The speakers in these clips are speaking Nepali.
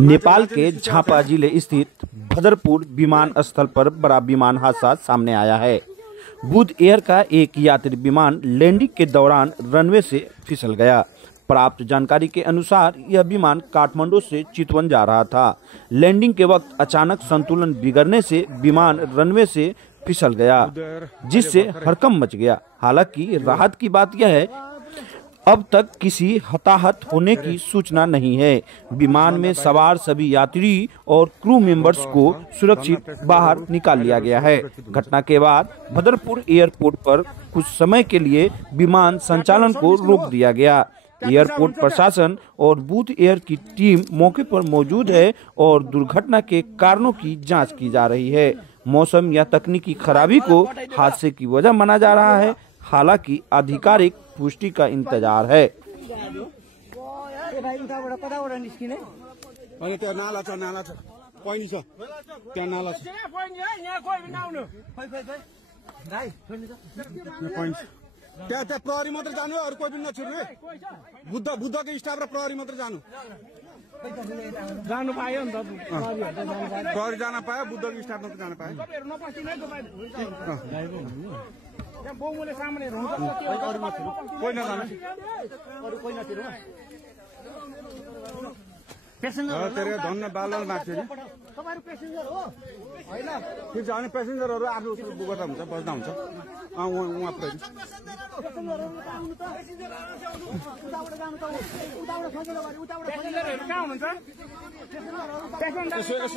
नेपाल के झापा जिले स्थित भदरपुर विमानस्थल पर बड़ा विमान हादसा सामने आया है। बुध एयर का एक यात्री विमान लैंडिंग के दौरान रनवे से फिसल गया। प्राप्त जानकारी के अनुसार यह विमान काठमांडू से चितवन जा रहा था। लैंडिंग के वक्त अचानक संतुलन बिगड़ने से विमान रनवे से फिसल गया, जिससे हड़कंप मच गया। हालांकि राहत की बात यह है, अब तक किसी हताहत होने की सूचना नहीं है। विमान में सवार सभी यात्री और क्रू मेंबर्स को सुरक्षित बाहर निकाल लिया गया है। घटना के बाद भदरपुर एयरपोर्ट पर कुछ समय के लिए विमान संचालन को रोक दिया गया। एयरपोर्ट प्रशासन और बुध एयर की टीम मौके पर मौजूद है और दुर्घटना के कारणों की जांच की जा रही है। मौसम या तकनीकी खराबी को हादसे की वजह माना जा रहा है। हालांकि आधिकारिक पुष्टि का इंतजार है। त्यहाँ प्रहरी मात्र जानु, अरू कोही पनि नछिर्नु। बुद्धको स्टाफ र प्रहरी मात्र जानु पायो नि त। प्रहरी जान पायो, बुद्धको स्टाफ मात्र जान पायो। कोही नजानु, धन्न बाल माग्छ नि। ठिक छ, अनि पेसेन्जरहरू आफू गर्दा हुन्छ, बस्दा हुन्छ। उहाँ प्रहरी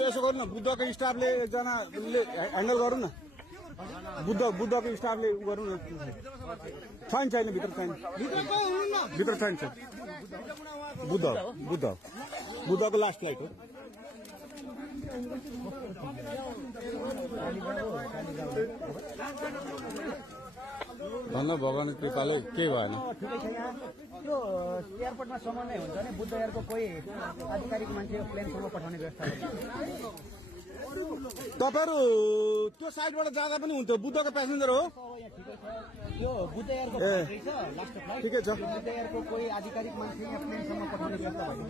यसो गर्नु न, बुद्धको स्टाफले एकजनाले ह्यान्डल गर्नु न। बुद्धको स्टाफले गर्नु न। छैन भित्र छैन। बुद्धको लास्ट फ्लाइट हो। धन्न भगवान कृपाले केही भएन। यो एयरपोर्टमा समन्वय हुन्छ भने बुद्ध एयरको कोही आधिकारिक मान्छे प्लेनसम्म पठाउने व्यवस्था तपाईहरु त्यो साइडबाट जाँदा पनि हुन्छ। बुद्धको प्यासेन्जर हो यो बुद्ध एयरको लास्ट फ्लाइट। ठिकै छ, बुद्ध एयरको कोही आधिकारिक मान्छे यहाँ प्लेनसम्म पठाउने व्यवस्था भएको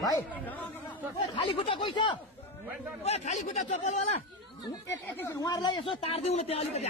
भाइ। खाली खुट्टा कोही छ? खाली खुट्टा चप्पलवाला उहाँहरूलाई यसो तार दिउँ न त्यहाँ अलिकति।